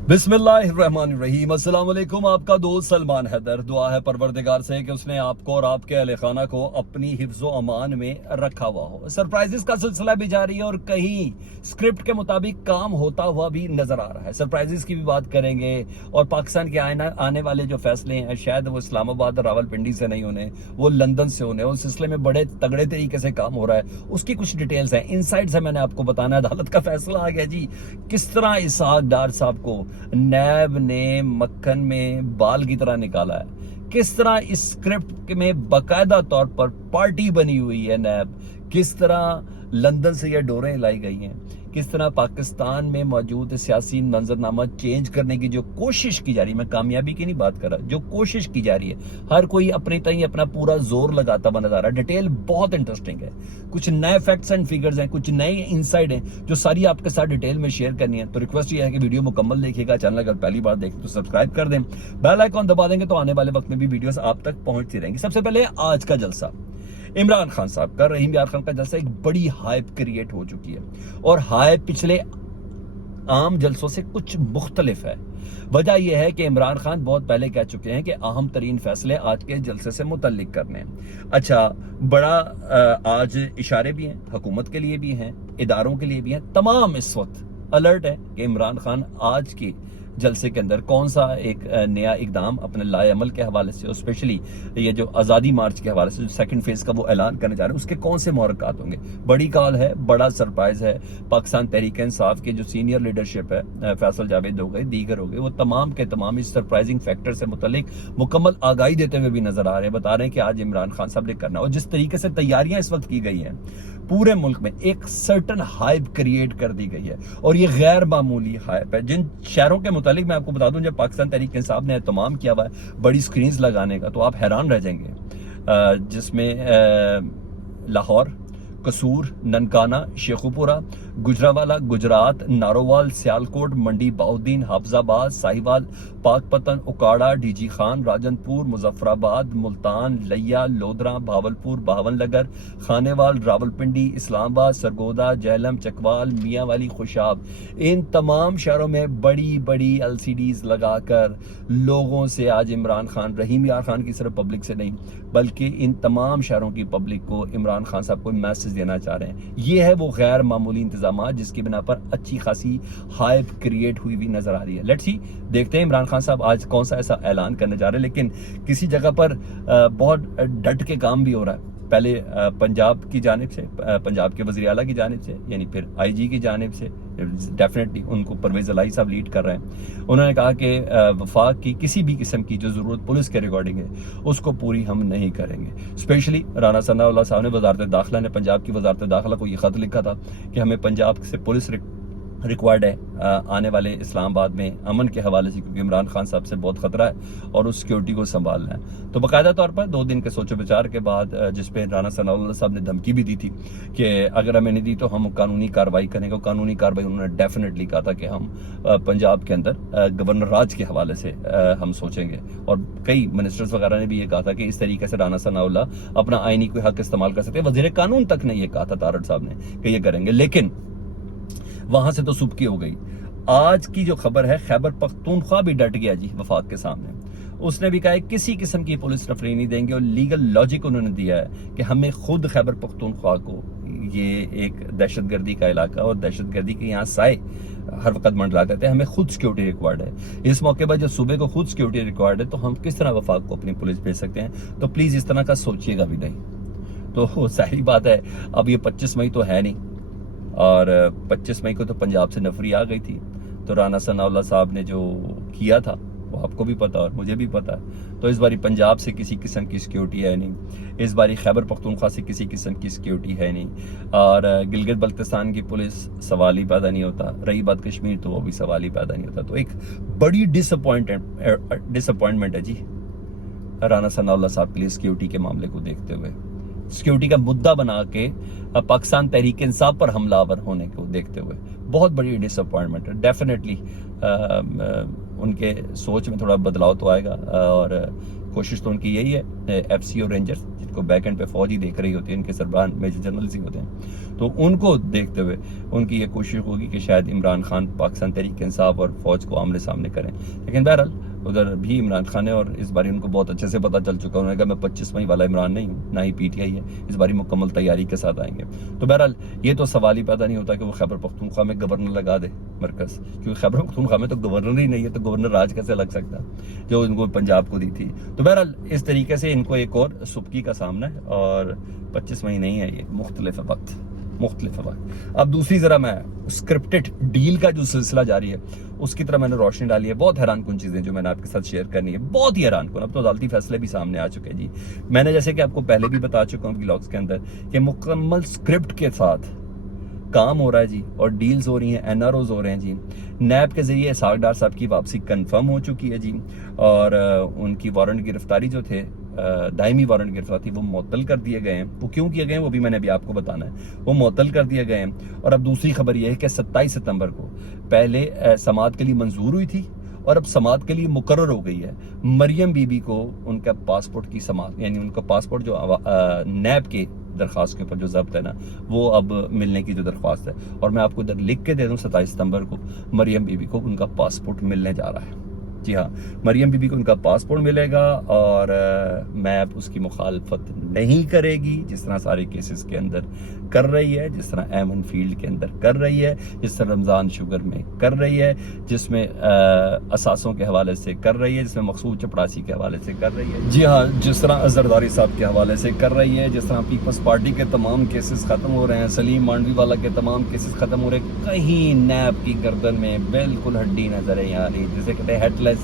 बिस्मिल्लाहिर्रहमानिर्रहीम। अस्सलाम वालेकुम। आपका दोस्त सलमान हैदर। दुआ है परवरदिगार से कि उसने आपको और आपके अहले खाना को अपनी हिफ्ज़ो अमान में रखा हुआ हो। सरप्राइजेस का सिलसिला भी जारी है और कहीं स्क्रिप्ट के मुताबिक काम होता हुआ भी नजर आ रहा है। सरप्राइजेस की भी बात करेंगे और पाकिस्तान के आने वाले जो फैसले हैं शायद वो इस्लामाबाद और रावलपिंडी से नहीं होने, वो लंदन से होने। उस सिलसिले में बड़े तगड़े तरीके से काम हो रहा है, उसकी कुछ डिटेल्स हैं। इनसाइड से मैंने आपको बताना है। अदालत का फैसला आ गया जी। किस तरह इसहाक डार साहब को नैब ने मक्खन में बाल की तरह निकाला है, किस तरह इस स्क्रिप्ट में बकायदा तौर पर पार्टी बनी हुई है नैब, किस तरह लंदन से ये डोरें लाई गई हैं, किस तरह पाकिस्तान में मौजूद सियासी मंजरनामा चेंज करने की जो कोशिश की जा रही है, मैं कामयाबी की नहीं बात कर रहा, जो कोशिश की जा रही है, हर कोई अपने तय अपना पूरा जोर लगाता हुआ नजर आ रहा है। डिटेल बहुत इंटरेस्टिंग है, कुछ नए फैक्ट्स एंड फिगर्स हैं, कुछ नए इनसाइड हैं जो सारी आपके साथ डिटेल में शेयर करनी है। तो रिक्वेस्ट ये है कि वीडियो मुकम्मल देखिएगा। चैनल अगर पहली बार देखें तो सब्सक्राइब कर दें, बेल आइकॉन दबा देंगे तो आने वाले वक्त में भी वीडियोस आप तक पहुंचती रहेंगी। सबसे पहले आज का जलसा इमरान खान साहब का, रहीम यार खान का जलसा, एक बड़ी हाइप क्रिएट हो चुकी है और हाइप पिछले आम जलसों से कुछ मुख्तलिफ है। वजह यह है कि इमरान खान बहुत पहले कह चुके हैं कि अहम तरीन फैसले आज के जलसे से मुतल्लिक करने हैं। अच्छा, बड़ा आज इशारे भी हैं, हुकूमत के लिए भी हैं, इदारों के लिए भी हैं। तमाम इस वक्त अलर्ट है कि इमरान खान आज की जलसे के अंदर कौन सा एक नया इकदाम अपने लाए अमल के हवाले से, स्पेशली ये जो आज़ादी मार्च के हवाले से जो सेकंड फेज का वो ऐलान करने जा रहे हैं, उसके कौन से मुहर्रकात होंगे। बड़ी कॉल है, बड़ा सरप्राइज है। पाकिस्तान तहरीक इंसाफ के जो सीनियर लीडरशिप है, फैसल जावेद हो गए, दीगर हो गए, वो तमाम के तमाम इस सरप्राइजिंग फैक्टर से मुतल्लिक मुकम्मल आगाही देते हुए भी नजर आ रहे हैं। बता रहे हैं कि आज इमरान खान साहब ने करना, और जिस तरीके से तैयारियां इस वक्त की गई हैं, पूरे मुल्क में एक सर्टन हाइप क्रिएट कर दी गई है और ये गैर मामूली हाइप है। जिन शहरों के मुतालिक मैं आपको बता दूं, जब पाकिस्तान तहरीक इंसाफ ने एहतमाम किया हुआ है बड़ी स्क्रीन्स लगाने का, तो आप हैरान रह जाएंगे, जिसमें लाहौर, कसूर, ननकाना, शेखुपुरा, गुजरावाला, गुजरात, नारोवाल, सियालकोट, मंडी बहाउद्दीन, हाफजाबाद, साहिवाल, पाकपतन, उकाड़ा, डीजी खान, राजनपुर, मुजफ्फराबाद, मुल्तान, लिया, लोधरा, भावलपुर, भावनगर, खानेवाल, रावलपिंडी, इस्लामाबाद, सरगोदा, जहलम, चकवाल, मियाँ वाली, खुशाब, इन तमाम शहरों में बड़ी बड़ी LCDs लगाकर लोगों से आज इमरान खान, रहीम यार खान की सिर्फ पब्लिक से नहीं बल्कि इन तमाम शहरों की पब्लिक को इमरान खान साहब को मैसेज देना चाह रहे हैं। ये है वो गैर मामूली इंतजाम जिसकी बिना पर अच्छी खासी हाइप क्रिएट हुई भी नजर आ रही है। लेट्स सी, देखते हैं इमरान खान साहब आज कौन सा ऐसा ऐलान करने जा रहे हैं। लेकिन किसी जगह पर बहुत डट के काम भी हो रहा है। पहले पंजाब की जानिब से, पंजाब के वज़ीर आला की जानिब से, यानी फिर IG की जानिब से, डेफिनेटली उनको परवेज अलाई साहब लीड कर रहे हैं। उन्होंने कहा कि वफाक की किसी भी किस्म की जो ज़रूरत पुलिस के रिकॉर्डिंग है उसको पूरी हम नहीं करेंगे। स्पेशली राना सनाउल्लाह साहब ने, वजारत दाखिला ने, पंजाब की वजारत दाखिला को ये ख़त लिखा था कि हमें पंजाब से पुलिस रिक्वायर्ड है आने वाले इस्लामाबाद में अमन के हवाले से, क्योंकि इमरान खान साहब से बहुत खतरा है और उस सिक्योरिटी को संभालना है। तो बाकायदा तौर पर 2 दिन के सोचो विचार के बाद, जिसपे राना सनाउल्लाह साहब ने धमकी भी दी थी कि अगर हमें नहीं दी तो हम कानूनी कार्रवाई करेंगे। कानूनी कार्रवाई उन्होंने डेफिनेटली कहा था कि हम पंजाब के अंदर गवर्नर राज के हवाले से हम सोचेंगे, और कई मिनिस्टर्स वगैरह ने भी ये कहा था कि इस तरीके से राना सनाउल्लाह अपना आईनी कोई हक इस्तेमाल कर सकते हैं। वजीर कानून तक ने ये कहा था, तारड़ साहब ने, कि ये करेंगे। लेकिन वहां से तो सुबकी हो गई। आज की जो खबर है, खैबर पख्तूनख्वा भी डट गया जी वफाक के सामने। उसने भी कहा है किसी किस्म की पुलिस रफरी नहीं देंगे, और लीगल लॉजिक उन्होंने दिया है कि हमें खुद खैबर पख्तूनख्वा को, ये एक दहशतगर्दी का इलाका और दहशतगर्दी के यहाँ साए हर वक्त मंडला करते हैं, हमें खुद सिक्योरिटी रिक्वायर्ड है। इस मौके पर जब सूबे को खुद सिक्योरिटी रिक्वायर्ड है तो हम किस तरह वफाक को अपनी पुलिस भेज सकते हैं। तो प्लीज इस तरह का सोचिएगा भी नहीं। तो सारी बात है, अब ये 25 मई तो है नहीं, और 25 मई को तो पंजाब से नफरी आ गई थी। तो राना सनाउल्लाह साहब ने जो किया था वो आपको भी पता और मुझे भी पता है। तो इस बारी पंजाब से किसी किस्म की सिक्योरिटी है नहीं, इस बारी खैबर पख्तूनख्वा से किसी किस्म की सिक्योरिटी है नहीं, और गिलगित बल्तिस्तान की पुलिस सवाल ही पैदा नहीं होता। रही बात कश्मीर, तो वो भी सवाल ही पैदा नहीं होता। तो एक बड़ी डिसअपॉइंटमेंट है जी राना सनाउल्लाह साहब के लिए सिक्योरिटी के मामले को देखते हुए, सिक्योरिटी का मुद्दा बना के पाकिस्तान तहरीक इंसाफ पर हमलावर होने को देखते हुए बहुत बड़ी डिसअपॉइंटमेंट है। डेफिनेटली उनके सोच में थोड़ा बदलाव तो आएगा, और کوشش تو ان کی یہی ہے، ایف سی اور رینجرز جن کو بیک اینڈ پہ فوج ہی دیکھ رہی ہوتی ہے، ان کے سربراہ میجر جنرلز ہی ہوتے ہیں، تو ان کو دیکھتے ہوئے ان کی یہ کوشش ہوگی کہ شاید عمران خان پاکستان تحریک انصاف اور فوج کو آمنے سامنے کریں. لیکن بہرحال ادھر بھی عمران خان ہے اور اس باری ان کو بہت اچھے سے پتہ چل چکا ہے. انہوں نے کہا میں 25 مئی والا عمران نہیں ہوں، نہ ہی پی ٹی آئی ہے، اس باری مکمل تیاری کے ساتھ آئیں گے. تو بہرحال یہ تو سوال ہی پیدا نہیں ہوتا کہ وہ خیبر پختونخوا میں گورنر لگا دے مرکز، کیونکہ خیبر پختونخوا میں تو گورنر ہی نہیں ہے، تو گورنر راج کیسے لگ سکتا جو ان کو پنجاب کو دی تھی. تو بہرحال اس طریقے سے ان کو ایک اور سبکی کا سامنا ہے، اور 25 مئی نہیں ہے، یہ مختلف وقت. اب دوسری ذرا میں اسکرپٹڈ ڈیل کا جو سلسلہ جاری ہے اس کی طرح میں نے روشنی ڈالی ہے. بہت حیران کن چیزیں جو میں نے آپ کے ساتھ شیئر کرنی ہے، بہت ہی حیران کن. اب تو عدالتی فیصلے بھی سامنے آ چکے ہیں جی. میں نے جیسے کہ آپ کو پہلے بھی بتا چکا ہوں ولاگز کے اندر کہ مکمل اسکرپٹ کے ساتھ کام ہو رہا ہے جی، اور ڈیلز ہو رہی ہیں، این آر اوز ہو رہے ہیں جی. نیب کے ذریعے اسحاق ڈار صاحب کی واپسی کنفرم ہو چکی ہے جی، اور ان کی وارنٹ گرفتاری جو تھے، دائمی وارنٹ گرفتاری تھی، وہ معطل کر دیے گئے ہیں. وہ کیوں کیے گئے ہیں وہ بھی میں نے ابھی آپ کو بتانا ہے. وہ معطل کر دیے گئے ہیں. اور اب دوسری خبر یہ ہے کہ 27 ستمبر کو پہلے سماعت کے لیے منظور ہوئی تھی اور اب سماعت کے لیے مقرر ہو گئی ہے. مریم بی بی کو ان کا پاسپورٹ کی سماعت، یعنی ان کا پاسپورٹ جو نیب کے درخواست کے اوپر جو ضبط ہے نا، وہ اب ملنے کی جو درخواست ہے، اور میں آپ کو ادھر لکھ کے دے دوں 27 ستمبر کو مریم بی بی کو ان کا پاسپورٹ ملنے جا رہا ہے. جی ہاں، مریم بی بی کو ان کا پاسپورٹ ملے گا، اور میپ اس کی مخالفت نہیں کرے گی، جس طرح سارے کیسز کے اندر کر رہی ہے، جس طرح ایمن فیلڈ کے اندر کر رہی ہے، جس طرح رمضان شوگر میں کر رہی ہے، جس میں اثاثوں کے حوالے سے کر رہی ہے، جس میں مقصود چپڑاسی کے حوالے سے کر رہی ہے. جی ہاں، جس طرح زرداری صاحب کے حوالے سے کر رہی ہے، جس طرح پیپلز پارٹی کے تمام کیسز ختم ہو رہے ہیں، سلیم مانڈوی والا کے تمام کیسز ختم ہو رہے ہیں، کہیں نیب کی گردن میں بالکل ہڈی نظر نہیں آ رہی، جسے کہتے ہیں ہیڈ لیس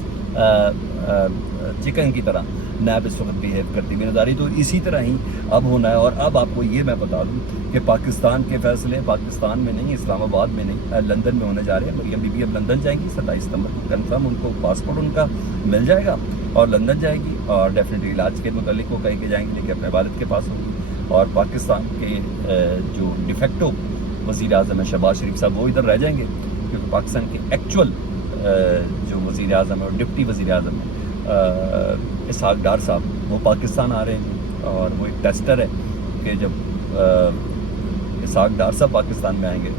چکن کی طرح نیب اس وقت بیہیو کرتی ہوئی نظر آ رہی. تو اسی طرح ہی اب ہونا ہے. اور اب آپ کو یہ میں بتا دوں کہ پاکستان کے فیصلے پاکستان میں نہیں، اسلام آباد میں نہیں، لندن میں ہونے جا رہے ہیں. مریم بی بی اب لندن جائیں گی 27 ستمبر کو، کنفرم ان کو پاسپورٹ ان کا مل جائے گا اور لندن جائے گی، اور ڈیفینیٹلی علاج کے متعلق وہ کہیں کہ جائیں گی، لیکن اپنے والد کے پاس ہوگی. اور پاکستان کے جو ڈیفیکٹو وزیر اعظم ہے شہباز شریف صاحب، وہ ادھر رہ جائیں گے، کیونکہ پاکستان کے ایکچوئل جو وزیر اعظم ہے اور ڈپٹی وزیر اعظم ہے اسحاق ڈار صاحب، وہ پاکستان آ رہے ہیں. اور وہ ایک ٹیسٹر ہے کہ جب اسحاق ڈار صاحب پاکستان میں آئیں گے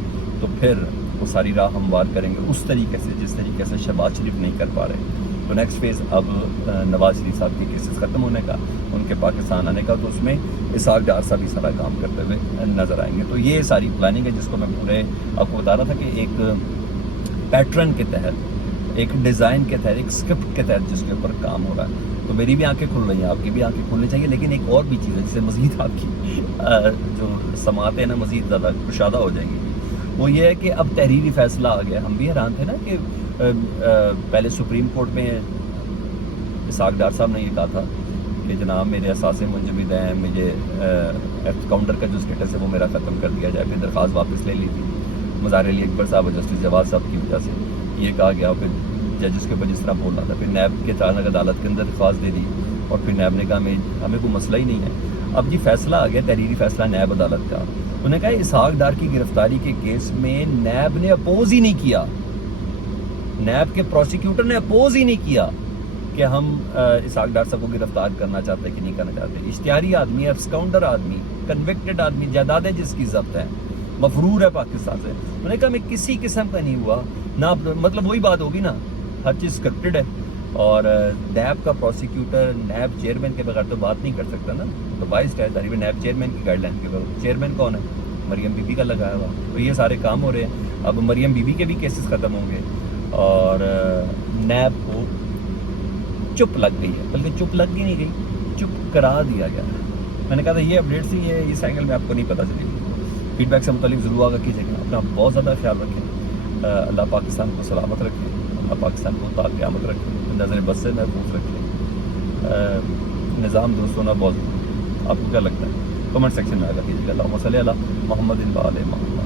تو پھر وہ ساری راہ ہموار کریں گے اس طریقے سے جس طریقے سے شہباز شریف نہیں کر پا رہے. تو نیکسٹ فیز اب نواز شریف صاحب کے کیسز ختم ہونے کا، ان کے پاکستان آنے کا، تو اس میں اسحاق ڈار صاحب ہی سارا کام کرتے ہوئے نظر آئیں گے. تو یہ ساری پلاننگ ہے جس کو میں پورے آپ کو بتا رہا تھا کہ ایک پیٹرن کے تحت، ایک ڈیزائن کے تحت، ایک اسکرپٹ کے تحت جس کے اوپر کام ہو رہا ہے. تو میری بھی آنکھیں کھل رہی ہیں، آپ کی بھی آنکھیں کھلنی چاہیے. لیکن ایک اور بھی چیز ہے جس سے مزید آپ کی جو سماعتیں نا مزید زیادہ کشادہ ہو جائیں گی، وہ یہ ہے کہ اب تحریری فیصلہ آ گیا. ہم بھی حیران تھے نا کہ پہلے سپریم کورٹ میں اسحاق ڈار صاحب نے یہ کہا تھا کہ جناب میرے اثاثے منجمد ہیں، مجھے کاؤنٹر کا جو اسٹیٹس ہے وہ میرا ختم کر دیا جائے. پھر درخواست واپس لے لی تھی مظاہر علی اکبر صاحب اور جسٹس جواد صاحب کی وجہ سے، یہ کہا گیا. پھر ججز کے اوپر جس طرح بول رہا تھا، پھر نیب کے اچانک عدالت کے اندر درخواست دے دی، اور پھر نیب نے کہا ہمیں کوئی مسئلہ ہی نہیں ہے. اب جی فیصلہ آ گیا، تحریری فیصلہ نیب عدالت کا. انہوں نے کہا اسحاق ڈار کی گرفتاری کے کیس میں نیب نے اپوز ہی نہیں کیا، نیب کے پروسیکیوٹر نے اپوز ہی نہیں کیا کہ ہم اسحاق ڈار صاحب کو گرفتار کرنا چاہتے کہ نہیں کرنا چاہتے. اشتہاری آدمی، ایبسکاؤنڈر آدمی، کنوکٹڈ آدمی، جائیدادیں جس کی ضبط ہے، مفرور ہے پاکستان سے. انہوں نے کہا میں کسی قسم کا نہیں ہوا نہ، مطلب وہی بات ہوگی نا، ہر چیز اسکرپٹڈ ہے. اور نیب کا پروسیکیوٹر نیب چیئرمین کے بغیر تو بات نہیں کر سکتا نا، تو باعث ہے ظاہر نیب چیئرمین کی گائیڈ لائن کے بغیر. چیئرمین کون ہے؟ مریم بی بی کا لگایا ہوا. تو یہ سارے کام ہو رہے ہیں. اب مریم بی بی کے بھی کیسز ختم ہوں گے، اور نیب کو چپ لگ گئی ہے، بلکہ چپ لگ ہی نہیں گئی، چپ کرا دیا گیا. میں نے کہا تھا یہ اپڈیٹ سی ہے، اس اینگل میں آپ کو نہیں پتہ چلے گی. فیڈ بیک سے متعلق ضرور آگاہ کیجیے گا. اپنا بہت زیادہ خیال رکھیں. اللہ پاکستان کو سلامت رکھے، اللہ پاکستان کو تا قیامت رکھے، نظر بد سے محفوظ رکھے. نظام درست ہونا بہت ضروری ہے. آپ کو کیا لگتا ہے؟ کمنٹ سیکشن میں آگاہ کیجیے گا. اللہم صلی علی محمد و علی محمد.